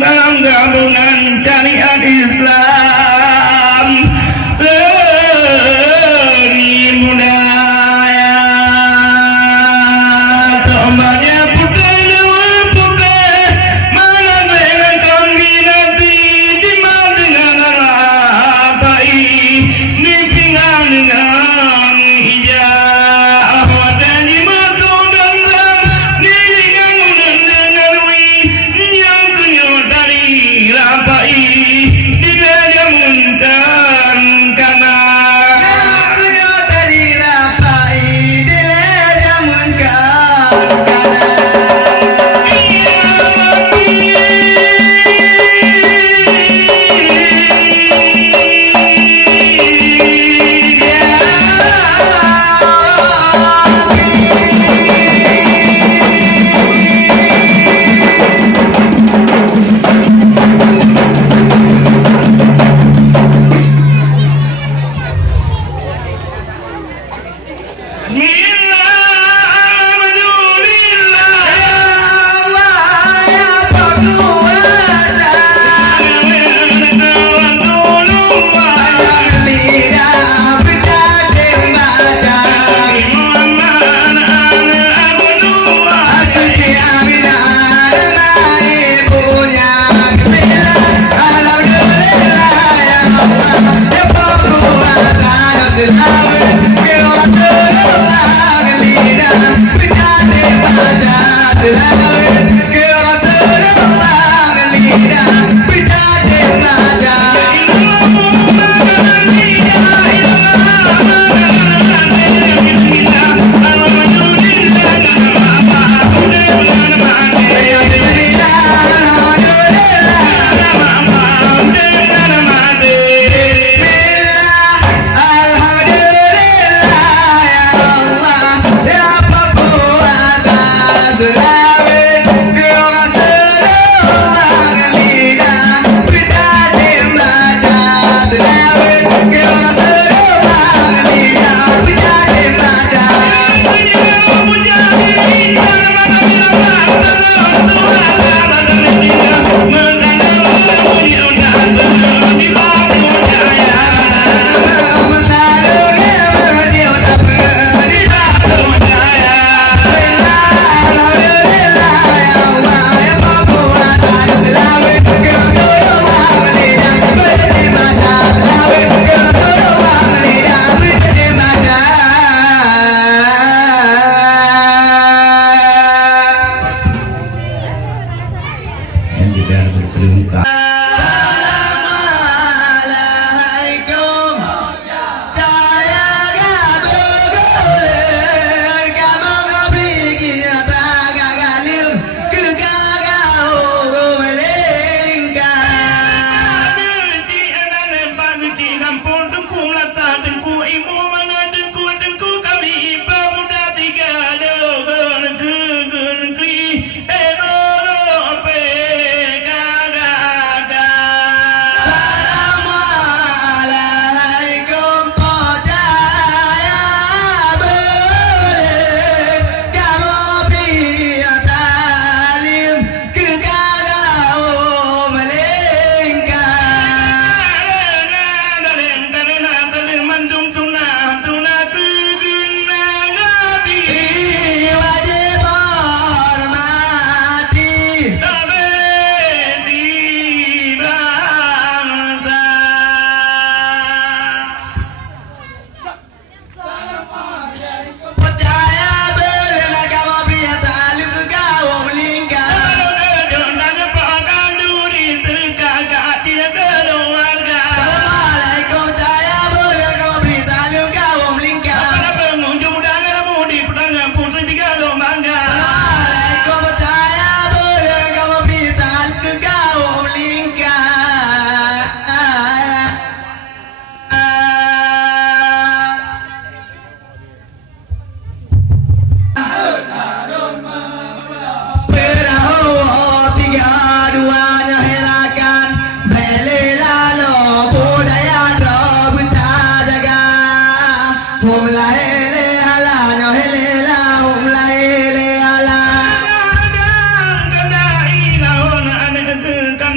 dalam gabungan syariat Islam seni budaya tombaknya putih dewa putih mana dengan kami nanti di mana dengan rapai di pinggang dengan hijau dan di mata dan di dengan menengarui yang kunyo dari rapai di gajah muntan kanan yang kunyo dari rapai di gajah muntan kanan yang tidak berkemuka.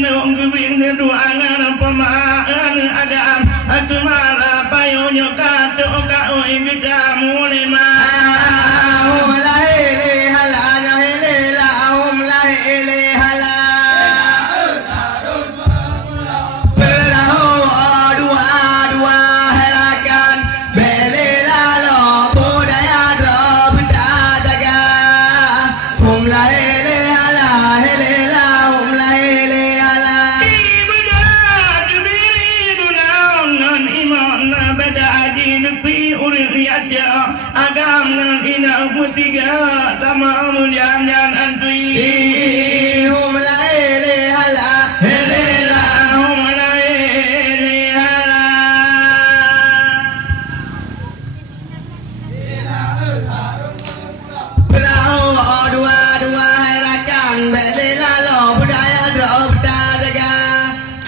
dong kebing keduangan pemaan adam aku malah payunya kato kau kita mulai hum la ilaha la ilaha hum la ilaha la perahu dua herakan belela lo budaya drop jaga hum la ilaha la ilaha hum la ilaha la ibadah diri gunawan iman beda ajin pi uriyat agam ina putiga tamam jangan antui hum la ilaha la ilaha hum la ilaha la perahu dua herakan belela lo budaya drop jaga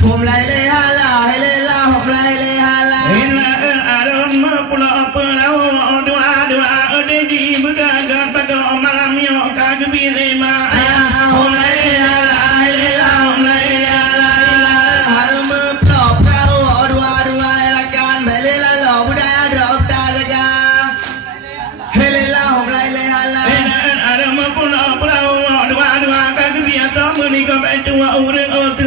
hum la ilaha la ilaha hum la ilaha la ina aron mapula perau dua di begagan pada malam yo kagbi ma hum la ilaha la ilaha hum la ilaha la harum plop perahu dua herakan belela lo budaya drop jaga ilaha hum la ilaha la ina aron mapula perau dua kagbi atau ni ko betua urang